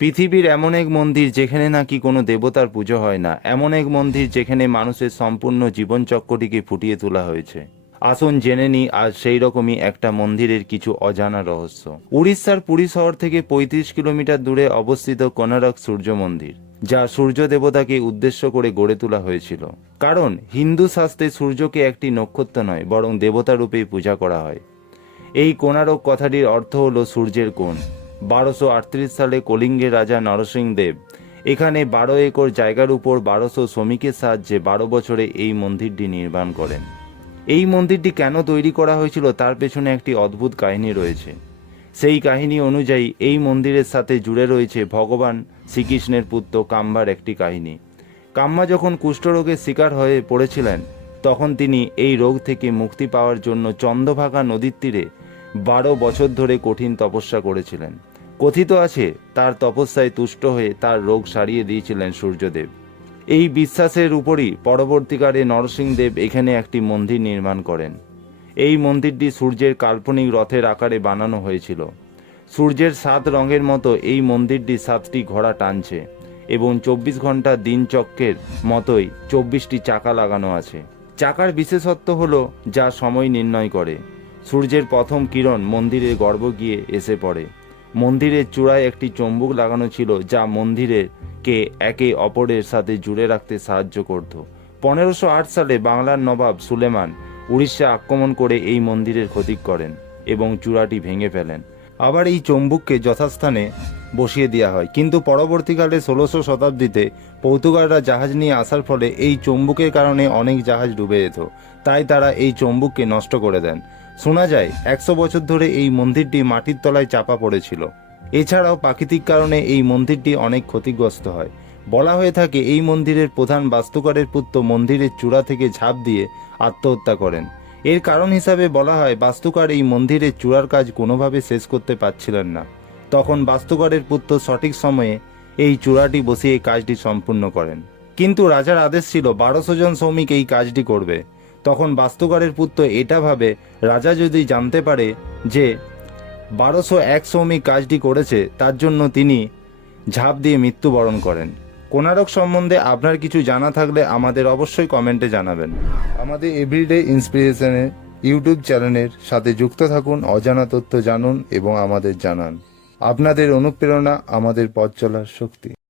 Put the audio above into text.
পৃথিবীর এমন এক মন্দির যেখানে নাকি কোনো দেবতার পুজো হয় না, এমন এক মন্দির যেখানে মানুষের সম্পূর্ণ জীবনচক্রটিকে ফুটিয়ে তোলা হয়েছে। আসুন জেনে নিই আজ সেই রকমই একটা মন্দিরের কিছু অজানা রহস্য। উড়িষ্যার পুরী শহর থেকে ৩৫ কিলোমিটার দূরে অবস্থিত কোনারক সূর্য মন্দির, যা সূর্য দেবতাকে উদ্দেশ্য করে গড়ে তোলা হয়েছিল। কারণ হিন্দু শাস্ত্রে সূর্যকে একটি নক্ষত্র নয়, বরং দেবতা রূপেই পূজা করা হয়। এই কোনারক কথাটির অর্থ হলো সূর্যের কোণ। ১২৩৮ সালে কলিঙ্গের রাজা নরসিংহ দেব এখানে ১২ একর জায়গার উপর ১২০০ শ্রমিকের সাহায্যে ১২ বছরে এই মন্দিরটি নির্মাণ করেন। এই মন্দিরটি কেন তৈরি করা হয়েছিল তার পেছনে একটি অদ্ভুত কাহিনী রয়েছে। সেই কাহিনী অনুযায়ী এই মন্দিরের সাথে জুড়ে রয়েছে ভগবান শ্রীকৃষ্ণের পুত্র কাম্বার একটি কাহিনী। কাম্মা যখন কুষ্ঠরোগের শিকার হয়ে পড়েছিলেন, তখন তিনি এই রোগ থেকে মুক্তি পাওয়ার জন্য চন্দ্রভাগা নদীর তীরে ১২ বছর ধরে কঠিন তপস্যা করেছিলেন। কথিত আছে তার তপস্যায় তুষ্ট হয়ে তার রোগ সারিয়ে দিয়েছিলেন সূর্যদেব। এই বিশ্বাসের উপরই পরবর্তীকালে নরসিংহদেব এখানে একটি মন্দির নির্মাণ করেন। এই মন্দিরটি সূর্যের কাল্পনিক রথের আকারে বানানো হয়েছিল। সূর্যের ৭ রঙের মতো এই মন্দিরটি ৭টি ঘোড়া টানছে এবং ২৪ ঘন্টা দিনচক্রের মতোই ২৪টি চাকা লাগানো আছে। চাকার বিশেষত্ব হলো যা সময় নির্ণয় করে। সূর্যের প্রথম কিরণ মন্দিরের গর্ভ গিয়ে এসে পড়ে। মন্দিরের চূড়ায় একটি চুম্বক লাগানো ছিল যা মন্দিরকে একে অপরের সাথে জুড়ে রাখতে সাহায্য করত। ১৫০৮ সালে বাংলার নবাব সুলেমান উড়িষ্যা আক্রমণ করে এই মন্দিরের ক্ষতি করেন এবং চূড়াটি ভেঙে ফেলেন। আবার এই চুম্বককে যথাস্থানে বসিয়ে দেওয়া হয়, কিন্তু পরবর্তীকালে ১৬০০ শতাব্দীতে পর্তুগালরা জাহাজ নিয়ে আসার ফলে এই চুম্বকের কারণে অনেক জাহাজ ডুবে যেত, তাই তারা এই চুম্বককে নষ্ট করে দেন। শোনা যায় ১০০ বছর ধরে এই মন্দিরটি মাটির তলায় চাপা পড়েছিল। এছাড়াও প্রাকৃতিক কারণে এই মন্দিরটি অনেক ক্ষতিগ্রস্ত হয়। বলা হয়ে থাকে এই মন্দিরের প্রধান বাস্তুকারের পুত্র মন্দিরের চূড়া থেকে ঝাঁপ দিয়ে আত্মহত্যা করেন। এর কারণ হিসাবে বলা হয় বাস্তুকার এই মন্দিরের চূড়ার কাজ কোনোভাবে শেষ করতে পারছিলেন না। তখন বাস্তুকারের পুত্র সঠিক সময়ে এই চূড়াটি বসিয়ে এই কাজটি সম্পূর্ণ করেন। কিন্তু রাজার আদেশ ছিল ১২০০ জন শ্রমিক এই কাজটি করবে। তখন বাস্তুকারের পুত্র এটা ভাবে রাজা যদি জানতে পারে যে ১২০১ শ্রমিক কাজটি করেছে, তার জন্য তিনি ঝাঁপ দিয়ে মৃত্যুবরণ করেন। কোনারক সম্বন্ধে আপনার কিছু জানা থাকলে আমাদের অবশ্যই কমেন্টে জানাবেন। আমাদের এভরিডে ইন্সপিরেশনের ইউটিউব চ্যানেলের সাথে যুক্ত থাকুন, অজানা তথ্য জানুন এবং আমাদের জানান। আপনাদের অনুপ্রেরণা আমাদের পথ চলার শক্তি।